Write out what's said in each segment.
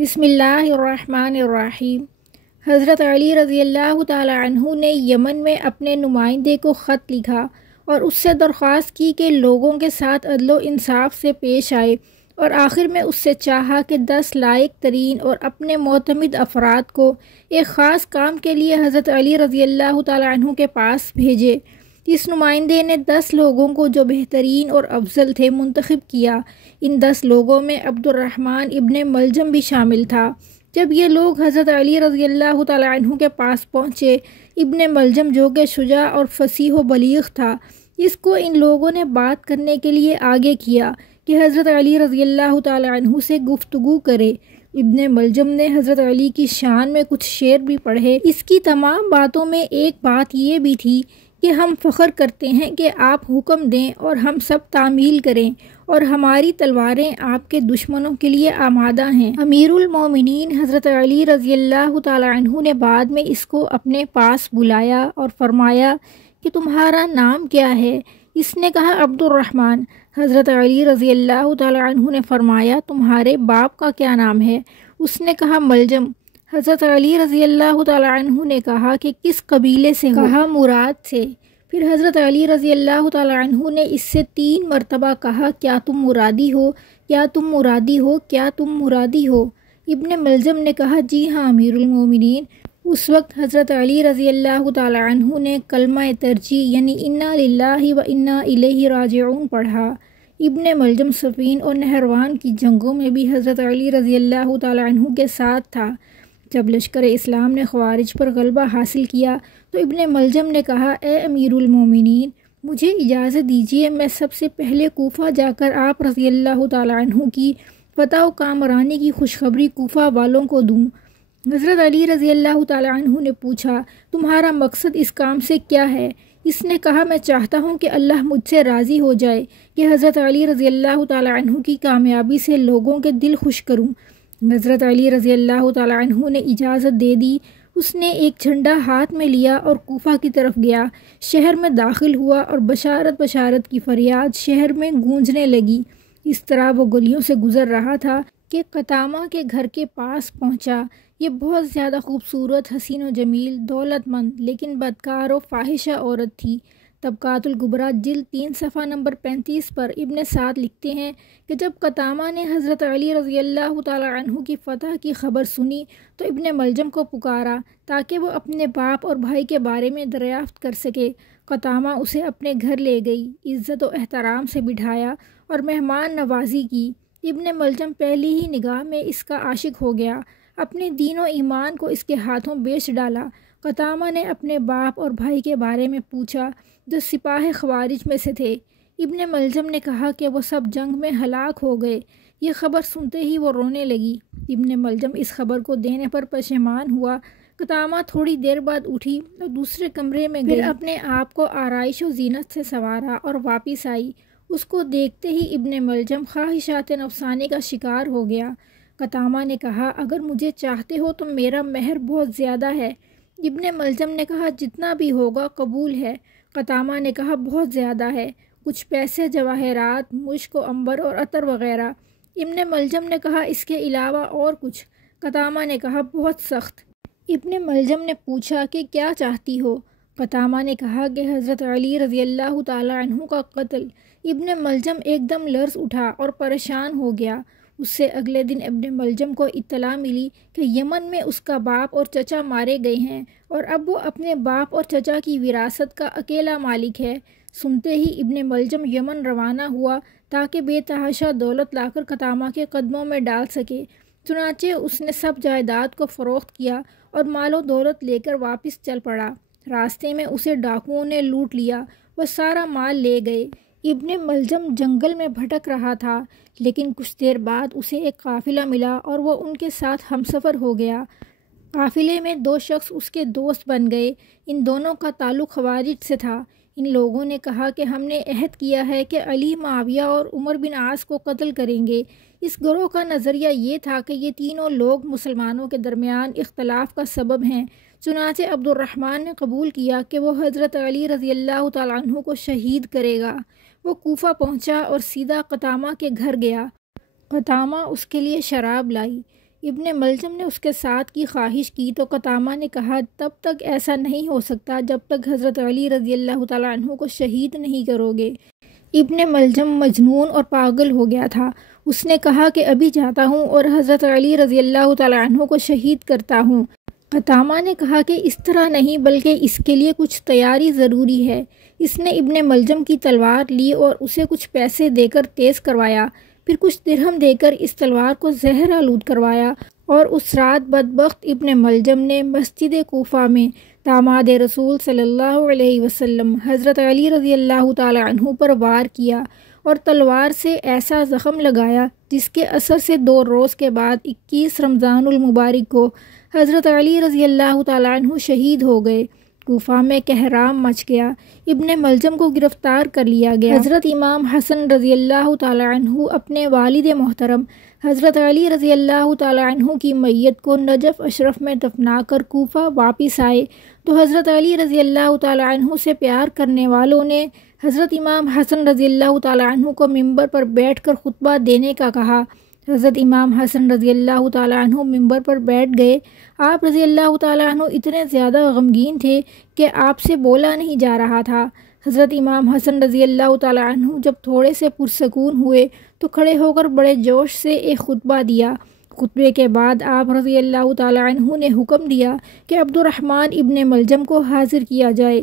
بسم اللہ الرحمن الرحیم۔ حضرت علی رضی اللہ تعالی عنہ نے یمن میں اپنے نمائندے کو خط لکھا اور اس سے درخواست کی کہ لوگوں کے ساتھ عدل و انصاف سے پیش آئے، اور آخر میں اس سے چاہا کہ 10 لائق ترین اور اپنے معتمد افراد کو ایک خاص کام کے لیے حضرت علی رضی اللہ تعالی عنہ کے پاس بھیجے۔ اس نمائندے نے 10 لوگوں کو جو بہترین اور افضل تھے منتخب کیا۔ ان 10 لوگوں میں عبد الرحمن ابن ملجم بھی شامل تھا۔ جب یہ لوگ حضرت علی رضی اللہ تعالی عنہ کے پاس پہنچے، ابن ملجم جو کہ شجاع اور فصیح و بلیغ تھا، اس کو ان لوگوں نے بات کرنے کے لیے آگے کیا کہ حضرت علی رضی اللہ تعالی عنہ سے گفتگو کرے۔ ابن ملجم نے حضرت علی کی شان میں کچھ شعر بھی پڑھے۔ اس کی تمام باتوں میں ایک بات یہ بھی تھی کہ ہم فخر کرتے ہیں کہ آپ حکم دیں اور ہم سب تعمیل کریں، اور ہماری تلواریں آپ کے دشمنوں کے لیے آمادہ ہیں۔ امیر المومنین حضرت علی رضی اللہ تعالی عنہ نے بعد میں اس کو اپنے پاس بلایا اور فرمایا کہ تمہارا نام کیا ہے؟ اس نے کہا عبد الرحمن۔ حضرت علی رضی اللہ تعالی عنہ نے فرمایا تمہارے باپ کا کیا نام ہے؟ اس نے کہا ملجم۔ حضرت علی رضی اللہ تعالی عنہ نے کہا کہ کس قبیلے سے ہو؟ کہا مراد سے۔ پھر حضرت علی رضی اللہ تعالی عنہ نے اس سے 3 مرتبہ کہا کیا تم مرادی ہو؟ کیا تم مرادی ہو؟ کیا تم مرادی ہو؟ ابن ملجم نے کہا جی ہاں امیر المومنین۔ اس وقت حضرت علی رضی اللہ تعالی عنہ نے کلمہ ترجیح یعنی انا للہ و انا الیہ راجعون پڑھا۔ ابن ملجم صفین اور نہروان کی جنگوں میں بھی حضرت علی رضی اللہ تعالی عنہ کے ساتھ تھا۔ جب لشکر اسلام نے خوارج پر غلبہ حاصل کیا تو ابن ملجم نے کہا اے امیر المومنین، مجھے اجازت دیجیے میں سب سے پہلے کوفہ جا کر آپ رضی اللہ تعالی عنہ کی فتح و کامرانی کی خوشخبری کوفہ والوں کو دوں۔ حضرت علی رضی اللہ تعالی عنہ نے پوچھا تمہارا مقصد اس کام سے کیا ہے؟ اس نے کہا میں چاہتا ہوں کہ اللہ مجھ سے راضی ہو جائے کہ حضرت علی رضی اللہ تعالی عنہ کی کامیابی سے لوگوں کے دل خوش کروں۔ حضرت علی رضی اللہ تعالی عنہ نے اجازت دے دی۔ اس نے ایک جھنڈا ہاتھ میں لیا اور کوفہ کی طرف گیا۔ شہر میں داخل ہوا اور بشارت بشارت کی فریاد شہر میں گونجنے لگی۔ اس طرح وہ گلیوں سے گزر رہا تھا کہ قطامہ کے گھر کے پاس پہنچا۔ یہ بہت زیادہ خوبصورت، حسین و جمیل، دولت مند لیکن بدکار و فاحشہ عورت تھی۔ طبقات الکبریٰ جلد 3 صفحہ نمبر 35 پر ابن سعد لکھتے ہیں کہ جب قطامہ نے حضرت علی رضی اللہ تعالی عنہ کی فتح کی خبر سنی تو ابن ملجم کو پکارا تاکہ وہ اپنے باپ اور بھائی کے بارے میں دریافت کر سکے۔ قطامہ اسے اپنے گھر لے گئی، عزت و احترام سے بٹھایا اور مہمان نوازی کی۔ ابن ملجم پہلی ہی نگاہ میں اس کا عاشق ہو گیا، اپنے دین و ایمان کو اس کے ہاتھوں بیچ ڈالا۔ قطامہ نے اپنے باپ اور بھائی کے بارے میں پوچھا جو سپاہ خوارج میں سے تھے۔ ابن ملجم نے کہا کہ وہ سب جنگ میں ہلاک ہو گئے۔ یہ خبر سنتے ہی وہ رونے لگی۔ ابن ملجم اس خبر کو دینے پر پشیمان ہوا۔ قطامہ تھوڑی دیر بعد اٹھی اور دوسرے کمرے میں گئی، پھر اپنے آپ کو آرائش و زینت سے سنوارا اور واپس آئی۔ اس کو دیکھتے ہی ابن ملجم خواہشات نفسانی کا شکار ہو گیا۔ قطامہ نے کہا اگر مجھے چاہتے ہو تو میرا مہر بہت زیادہ ہے۔ ابن ملجم نے کہا جتنا بھی ہوگا قبول ہے۔ قطامہ نے کہا بہت زیادہ ہے، کچھ پیسے، جواہرات، مشک و عنبر اور عطر وغیرہ۔ ابن ملجم نے کہا اس کے علاوہ اور کچھ؟ قطامہ نے کہا بہت سخت۔ ابن ملجم نے پوچھا کہ کیا چاہتی ہو؟ قطامہ نے کہا کہ حضرت علی رضی اللہ تعالی عنہ کا قتل۔ ابن ملجم ایک دم لرز اٹھا اور پریشان ہو گیا۔ اس سے اگلے دن ابن ملجم کو اطلاع ملی کہ یمن میں اس کا باپ اور چچا مارے گئے ہیں اور اب وہ اپنے باپ اور چچا کی وراثت کا اکیلا مالک ہے۔ سنتے ہی ابن ملجم یمن روانہ ہوا تاکہ بے تحاشا دولت لا کر قطامہ کے قدموں میں ڈال سکے۔ چنانچہ اس نے سب جائیداد کو فروخت کیا اور مال و دولت لے کر واپس چل پڑا۔ راستے میں اسے ڈاکوؤں نے لوٹ لیا، وہ سارا مال لے گئے۔ ابن ملجم جنگل میں بھٹک رہا تھا، لیکن کچھ دیر بعد اسے ایک قافلہ ملا اور وہ ان کے ساتھ ہمسفر ہو گیا۔ قافلے میں 2 شخص اس کے دوست بن گئے۔ ان دونوں کا تعلق خوارج سے تھا۔ ان لوگوں نے کہا کہ ہم نے عہد کیا ہے کہ علی، معاویہ اور عمر بن عاص کو قتل کریں گے۔ اس گروہ کا نظریہ یہ تھا کہ یہ تینوں لوگ مسلمانوں کے درمیان اختلاف کا سبب ہیں۔ چنانچہ عبد الرحمن نے قبول کیا کہ وہ حضرت علی رضی اللہ تعالی عنہ کو شہید کرے گا۔ وہ کوفہ پہنچا اور سیدھا قطامہ کے گھر گیا۔ قطامہ اس کے لیے شراب لائی۔ ابن ملجم نے اس کے ساتھ کی خواہش کی تو قطامہ نے کہا تب تک ایسا نہیں ہو سکتا جب تک حضرت علی رضی اللہ تعالیٰ عنہ کو شہید نہیں کرو گے۔ ابن ملجم مجنون اور پاگل ہو گیا تھا۔ اس نے کہا کہ ابھی جاتا ہوں اور حضرت علی رضی اللہ تعالیٰ عنہ کو شہید کرتا ہوں۔ قطامہ نے کہا کہ اس طرح نہیں بلکہ اس کے لیے کچھ تیاری ضروری ہے۔ اس نے ابن ملجم کی تلوار لی اور اسے کچھ پیسے دے کر تیز کروایا، پھر کچھ درہم دے کر اس تلوار کو زہر آلود کروایا، اور اس رات بدبخت ابن ملجم نے مسجد کوفہ میں داماد رسول صلی اللہ علیہ وسلم حضرت علی رضی اللہ تعالی عنہ پر وار کیا اور تلوار سے ایسا زخم لگایا جس کے اثر سے 2 روز کے بعد 21 رمضان المبارک کو حضرت علی رضی اللہ تعالیٰ عنہ شہید ہو گئے۔ کوفہ میں کہرام مچ گیا، ابن ملجم کو گرفتار کر لیا گیا۔ حضرت امام حسن رضی اللہ تعالیٰ عنہ اپنے والد محترم حضرت علی رضی اللہ تعالیٰ عنہ کی میت کو نجف اشرف میں دفنا کر کوفہ واپس آئے تو حضرت علی رضی اللہ تعالیٰ عنہ سے پیار کرنے والوں نے حضرت امام حسن رضی اللہ تعالیٰ عنہ کو ممبر پر بیٹھ کر خطبہ دینے کا کہا۔ حضرت امام حسن رضی اللہ تعالیٰ عنہ ممبر پر بیٹھ گئے۔ آپ رضی اللہ تعالیٰ عنہ اتنے زیادہ غمگین تھے کہ آپ سے بولا نہیں جا رہا تھا۔ حضرت امام حسن رضی اللہ تعالیٰ عنہ جب تھوڑے سے پرسکون ہوئے تو کھڑے ہو کر بڑے جوش سے ایک خطبہ دیا۔ خطبے کے بعد آپ رضی اللہ تعالیٰ عنہ نے حکم دیا کہ عبد الرحمن ابن ملجم کو حاضر کیا جائے۔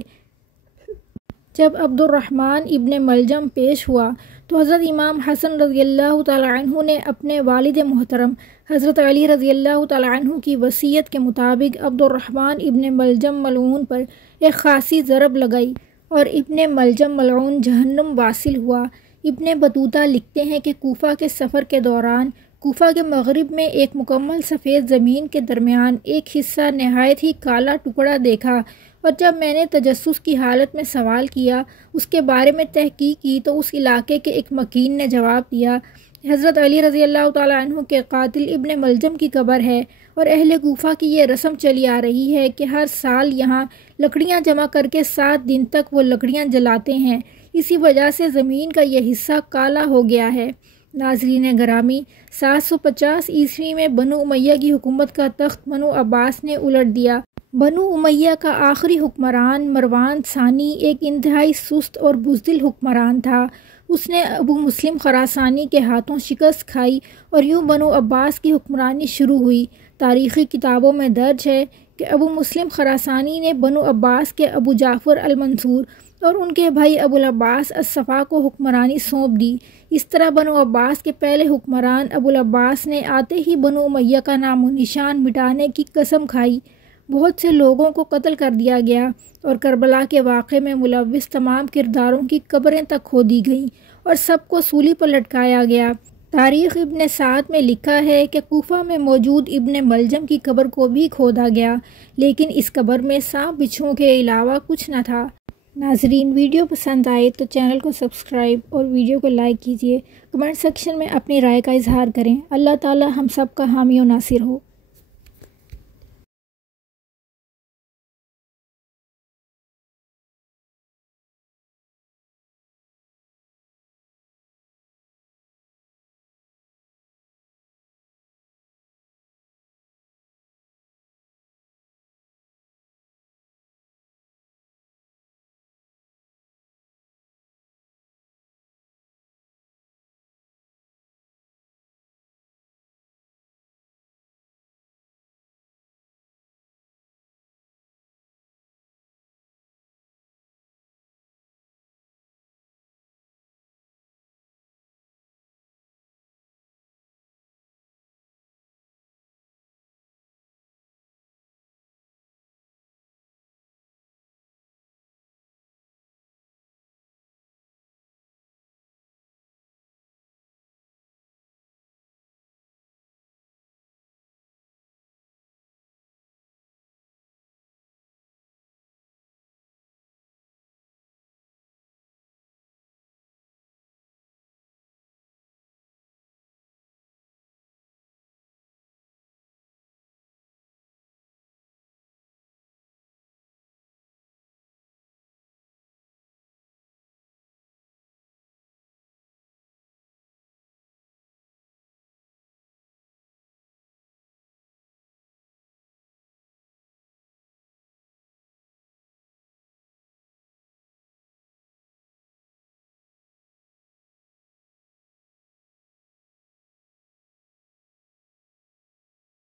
جب عبد الرحمن ابن ملجم پیش ہوا تو حضرت امام حسن رضی اللہ تعالیٰ عنہ نے اپنے والد محترم حضرت علی رضی اللہ تعالیٰ عنہ کی وصیت کے مطابق عبد الرحمن ابن ملجم ملعون پر ایک خاصی ضرب لگائی اور ابن ملجم ملعون جہنم واصل ہوا۔ ابن بطوطہ لکھتے ہیں کہ کوفہ کے سفر کے دوران کوفہ کے مغرب میں ایک مکمل سفید زمین کے درمیان ایک حصہ نہایت ہی کالا ٹکڑا دیکھا، اور جب میں نے تجسس کی حالت میں سوال کیا، اس کے بارے میں تحقیق کی تو اس علاقے کے ایک مکین نے جواب دیا حضرت علی رضی اللہ تعالیٰ عنہ کے قاتل ابن ملجم کی قبر ہے، اور اہل کوفہ کی یہ رسم چلی آ رہی ہے کہ ہر سال یہاں لکڑیاں جمع کر کے 7 دن تک وہ لکڑیاں جلاتے ہیں، اسی وجہ سے زمین کا یہ حصہ کالا ہو گیا ہے۔ ناظرین گرامی، 750 عیسوی میں بنو امیہ کی حکومت کا تخت بنو عباس نے الٹ دیا۔ بنو امیہ کا آخری حکمران مروان ثانی ایک انتہائی سست اور بزدل حکمران تھا۔ اس نے ابو مسلم خراسانی کے ہاتھوں شکست کھائی اور یوں بنو عباس کی حکمرانی شروع ہوئی۔ تاریخی کتابوں میں درج ہے کہ ابو مسلم خراسانی نے بنو عباس کے ابو جعفر المنصور اور ان کے بھائی ابو العباس الصفا کو حکمرانی سونپ دی۔ اس طرح بنو عباس کے پہلے حکمران ابو العباس نے آتے ہی بنو امیہ کا نام و نشان مٹانے کی قسم کھائی۔ بہت سے لوگوں کو قتل کر دیا گیا اور کربلا کے واقعے میں ملوث تمام کرداروں کی قبریں تک کھودی گئیں اور سب کو سولی پر لٹکایا گیا۔ تاریخ ابن سعد میں لکھا ہے کہ کوفہ میں موجود ابن ملجم کی قبر کو بھی کھودا گیا، لیکن اس قبر میں سانپ بچھوؤں کے علاوہ کچھ نہ تھا۔ ناظرین، ویڈیو پسند آئے تو چینل کو سبسکرائب اور ویڈیو کو لائک کیجیے۔ کمنٹ سیکشن میں اپنی رائے کا اظہار کریں۔ اللہ تعالی ہم سب کا حامی و ناصر ہو۔